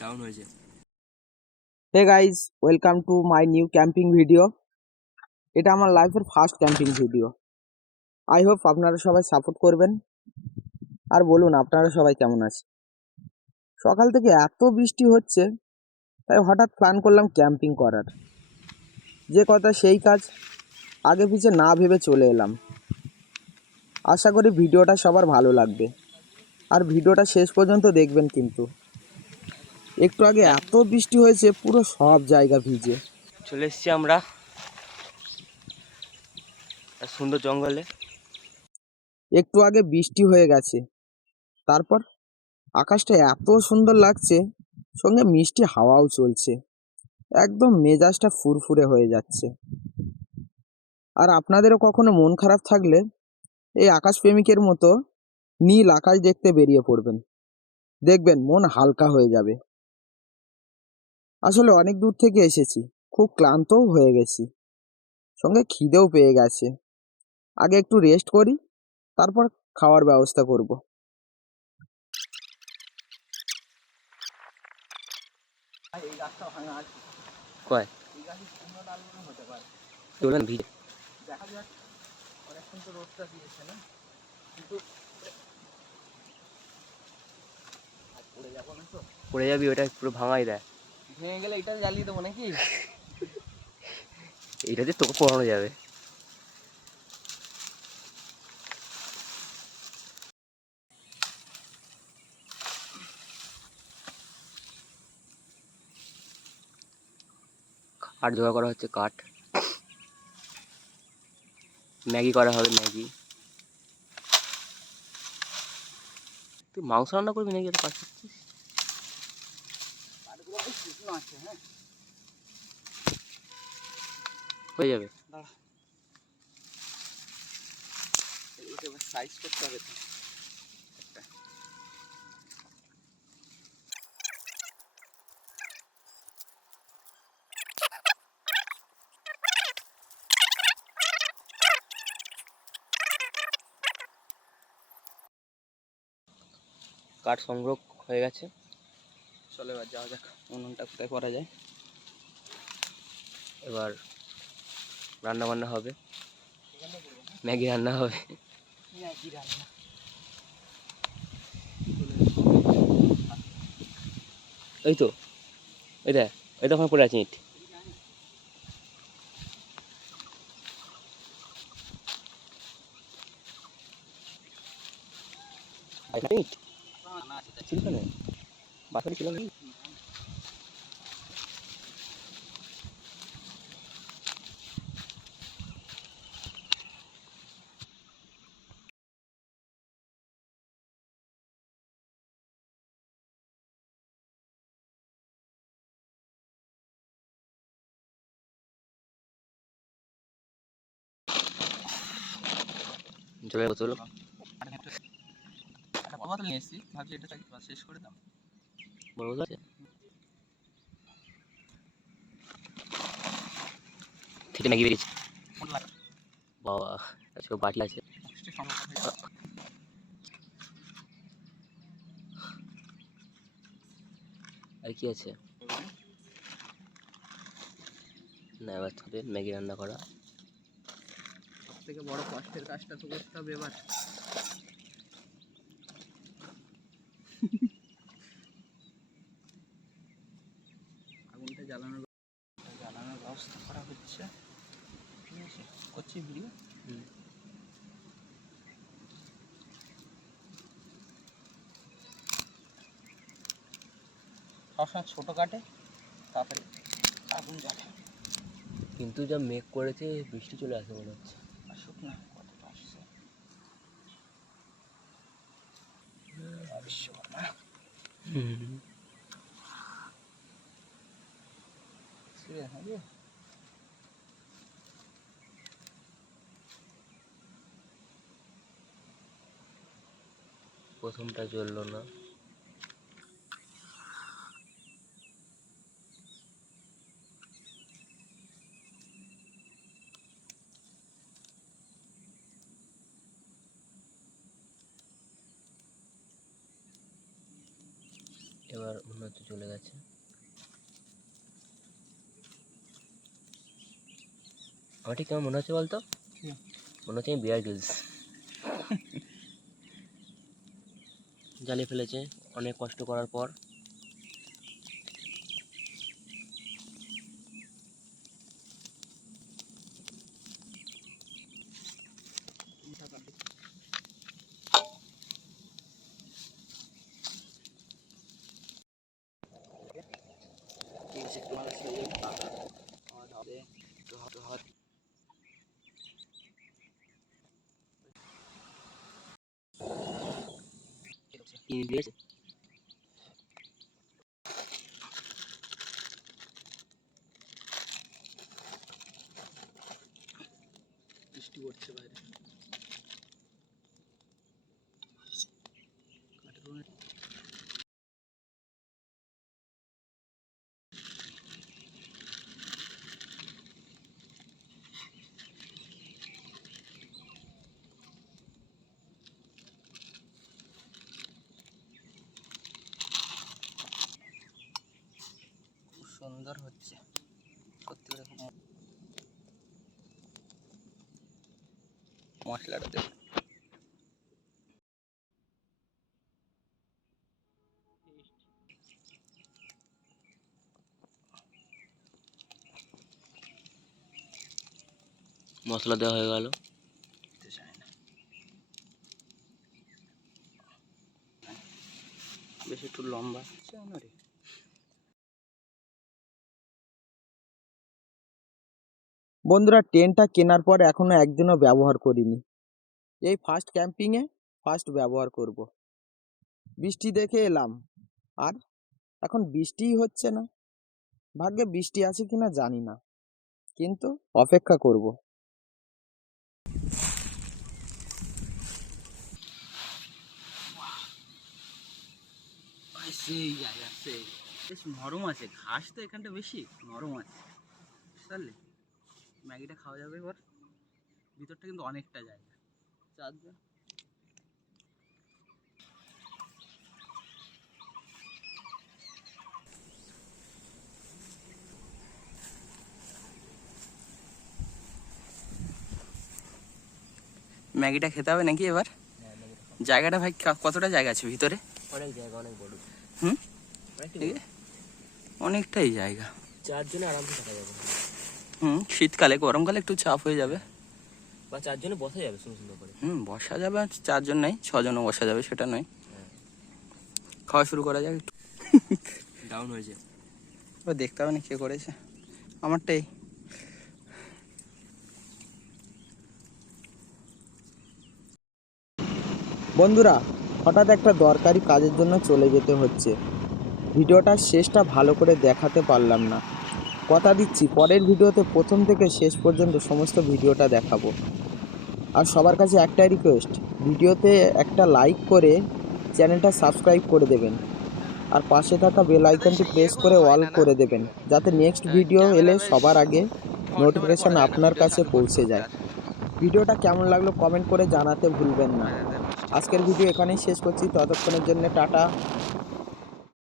Down হয়েছে। Hey guys, welcome to my new camping video. এটা আমার লাইফের first camping video. I hope আপনারা সবাই সাপোর্ট করবেন আর বলুন আপনারা সবাই কেমন আছে। সকাল থেকে এত বৃষ্টি হচ্ছে তাই হঠাৎ প্ল্যান করলাম ক্যাম্পিং করার। যে কথা সেই কাজ, আগে পিছে না ভেবে চলে এলাম। আশা করি ভিডিওটা সবার ভালো লাগবে আর ভিডিওটা শেষ পর্যন্ত দেখবেন কিন্তু। একটু আগে এত বৃষ্টি হয়েছে পুরো সব জায়গা ভিজে। চলে এসেছি আমরা সুন্দর জঙ্গলে। একটু আগে বৃষ্টি হয়ে গেছে, তারপর আকাশটা এত সুন্দর লাগছে, সঙ্গে মিষ্টি হাওয়াও চলছে, একদম মেজাজটা ফুরফুরে হয়ে যাচ্ছে। আর আপনাদেরও কখনো মন খারাপ থাকলে এই আকাশ প্রেমিকের মতো নীল আকাশ দেখতে বেরিয়ে পড়বেন, দেখবেন মন হালকা হয়ে যাবে। আসলে অনেক দূর থেকে এসেছি, খুব ক্লান্তও হয়ে গেছি, সঙ্গে খিদেও পেয়ে গেছে। আগে একটু রেস্ট করি, তারপর খাওয়ার ব্যবস্থা করব। কয় ভিজে দেখা যাক, অনেকক্ষণ তো রোদটা দিয়েছে না, কিন্তু পড়ে যাবি, ওটা পুরো ভাঙাই দেয়। ভেঙে গেলে এটা জ্বালিয়ে দেবো নাকি? এইটা দিয়ে তোকে পড়ানো যাবে। কাঠ জোগাড় করা হচ্ছে, কাঠ ম্যাগি করা হবে। ম্যাগি তুই মাংস রান্না করবি নাকি? এত কাজ করছিস। হয়ে যাবে। সাইজ করতে হবে। কাঠ সংগ্রহ হয়ে গেছে। চলো এবার যাওয়া যাক, উনুনটা কোথায় করা যায়। এবার রান্না বান্না হবে, ম্যাগি রান্না হবে। ওই তো, ওই দেখ, ওই তখন পড়ে আছে ইট। ইট ছিল না, বাসাটি ছিল না। জলের বোতল নিয়ে এসেছি, ভাবছি এটা শেষ করে দাও। বড় বোতল আছে, থেকে ম্যাগি বেরিয়েছে। বাবা, আজকে বাটি আছে। আর কি আছে না? এবার হবে ম্যাগি রান্না করা। সব থেকে বড় কষ্টের কাজটা তো করতে হবে এবার। আগুনটা জ্বালানোর ব্যবস্থা করা হচ্ছে, ঠিক আছে? করছি ভিডিও। সবসময় ছোটো কাটে, তাড়াতাড়ি আগুন জ্বালে। কিন্তু যা মেঘ করেছে, বৃষ্টি চলে আসে মনে হচ্ছে। আসুক না, কতটা আসছে। প্রথমটা জ্বললো না। চলে গেছে। আমার ঠিক কেমন মনে হচ্ছে বলতো? মনে হচ্ছে আমি বিয়ার গ্রিলস। জালে ফেলেছে অনেক কষ্ট করার পর। কি দিয়েছে? বৃষ্টি পড়ছে বাইরে। খুব সুন্দর হচ্ছে সত্যি করে, খুব মশলাটা দেখ। মশলা দেওয়া হয়ে গেল। বেশ একটু লম্বা রে। বন্ধুরা, টেন্টটা কেনার পর এখনো একদিনও ব্যবহার করিনি। এই ফার্স্ট ক্যাম্পিংয়ে ফার্স্ট ব্যবহার করব। বৃষ্টি দেখে এলাম, আর এখন বৃষ্টিই হচ্ছে না। ভাগ্যে বৃষ্টি আছে কিনা জানি না, কিন্তু অপেক্ষা করব। সেই জায়গা সেই বেশ নরম আছে, ঘাস তো এখানটা বেশি নরম আছে, বুঝলি? ম্যাগিটা খাওয়া যাবে এবার। ভিতরটা কিন্তু অনেকটা জায়গা। চারজন ম্যাগিটা খেতে হবে নাকি এবার? জায়গাটা ভাই কতটা জায়গা আছে ভিতরে? অনেক জায়গা, অনেক বড়। হুম, অনেকটাই বড়। অনেকটাই জায়গা। চারজনে আরামসে থাকা যাবে। শীতকালে, গরমকালে একটু চাপ হয়ে যাবে। বা চারজনে বসা যাবে সুন্দর সুন্দর করে। বসা যাবে, চারজন নেই, ছজনও বসা যাবে, সেটা নয়। খাওয়া শুরু করা যাক। ডাউন হয়েছে। এবার দেখতে হবে না কে করেছে। আমারটাই। বন্ধুরা, হঠাৎ একটা দরকারি কাজের জন্য চলে যেতে হচ্ছে। ভিডিওটার শেষটা ভালো করে দেখাতে পারলাম না। কথা দিচ্ছি পরের ভিডিওতে প্রথম থেকে শেষ পর্যন্ত সমস্ত ভিডিওটা দেখাবো। আর সবার কাছে একটাই রিকোয়েস্ট, ভিডিওতে একটা লাইক করে চ্যানেলটা সাবস্ক্রাইব করে দেবেন। আর পাশে থাকা বেল আইকনটি প্রেস করে অল করে দেবেন, যাতে নেক্সট ভিডিও এলে সবার আগে নোটিফিকেশন আপনার কাছে পৌঁছে যায়। ভিডিওটা কেমন লাগলো কমেন্ট করে জানাতে ভুলবেন না। আজকের ভিডিও এখানেই শেষ করছি, ততক্ষণের জন্য টাটা।